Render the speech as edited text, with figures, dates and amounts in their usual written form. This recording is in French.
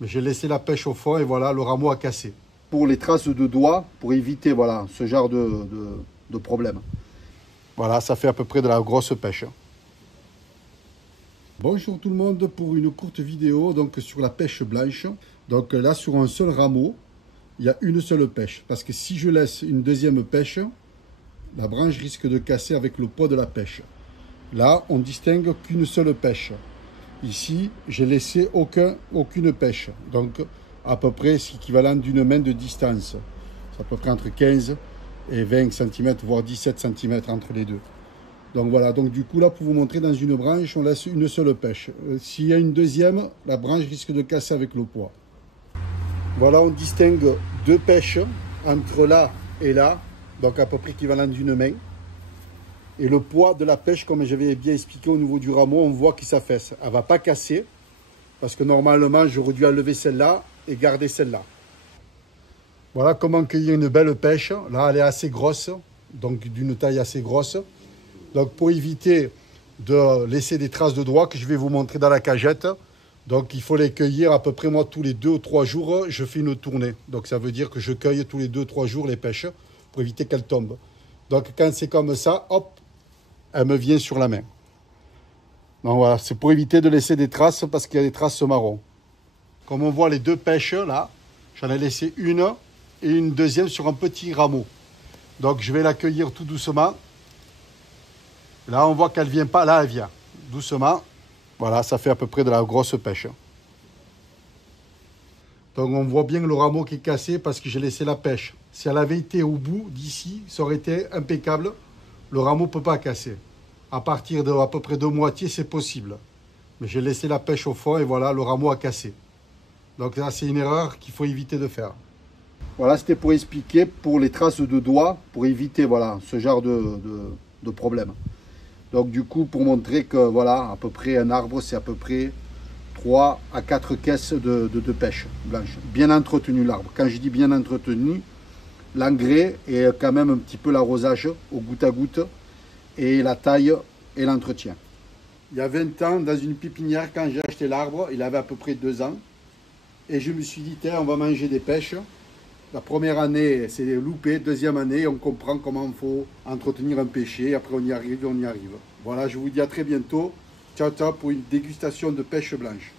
Mais j'ai laissé la pêche au fond et voilà, le rameau a cassé. Pour les traces de doigts, pour éviter voilà, ce genre de problème. Voilà, ça fait à peu près de la grosse pêche. Bonjour tout le monde pour une courte vidéo donc sur la pêche blanche. Donc là sur un seul rameau, il y a une seule pêche. Parce que si je laisse une deuxième pêche, la branche risque de casser avec le poids de la pêche. Là, on distingue qu'une seule pêche. Ici, j'ai laissé aucune pêche. Donc à peu près c'est l'équivalent d'une main de distance. C'est à peu près entre 15 et 20 cm, voire 17 cm entre les deux. Donc voilà, donc du coup là pour vous montrer, dans une branche on laisse une seule pêche. S'il y a une deuxième, la branche risque de casser avec le poids. Voilà, on distingue deux pêches entre là et là, donc à peu près équivalent d'une main. Et le poids de la pêche, comme j'avais bien expliqué au niveau du rameau, on voit qu'il s'affaisse. Elle ne va pas casser, parce que normalement j'aurais dû enlever celle-là et garder celle-là. Voilà comment cueillir une belle pêche. Là elle est assez grosse, donc d'une taille assez grosse. Donc pour éviter de laisser des traces de doigts que je vais vous montrer dans la cagette, donc il faut les cueillir à peu près moi tous les 2 ou 3 jours, je fais une tournée. Donc ça veut dire que je cueille tous les 2 ou 3 jours les pêches pour éviter qu'elles tombent. Donc quand c'est comme ça, hop, elle me vient sur la main. Donc voilà, c'est pour éviter de laisser des traces parce qu'il y a des traces marron. Comme on voit les deux pêches là, j'en ai laissé une et une deuxième sur un petit rameau. Donc je vais la cueillir tout doucement. Là, on voit qu'elle ne vient pas. Là, elle vient. Doucement. Voilà, ça fait à peu près de la grosse pêche. Donc, on voit bien le rameau qui est cassé parce que j'ai laissé la pêche. Si elle avait été au bout d'ici, ça aurait été impeccable. Le rameau ne peut pas casser. À partir de à peu près de moitié, c'est possible. Mais j'ai laissé la pêche au fond et voilà, le rameau a cassé. Donc là, c'est une erreur qu'il faut éviter de faire. Voilà, c'était pour expliquer pour les traces de doigts, pour éviter voilà, ce genre de problème. Donc du coup, pour montrer que voilà, à peu près un arbre, c'est à peu près 3 à 4 caisses de pêche blanche. Bien entretenu l'arbre. Quand je dis bien entretenu, l'engrais et quand même un petit peu l'arrosage au goutte à goutte et la taille et l'entretien. Il y a 20 ans, dans une pépinière, quand j'ai acheté l'arbre, il avait à peu près 2 ans. Et je me suis dit, tiens, on va manger des pêches. La première année, c'est loupé. Deuxième année, on comprend comment il faut entretenir un pêcher. Après, on y arrive, on y arrive. Voilà, je vous dis à très bientôt. Ciao, ciao pour une dégustation de pêche blanche.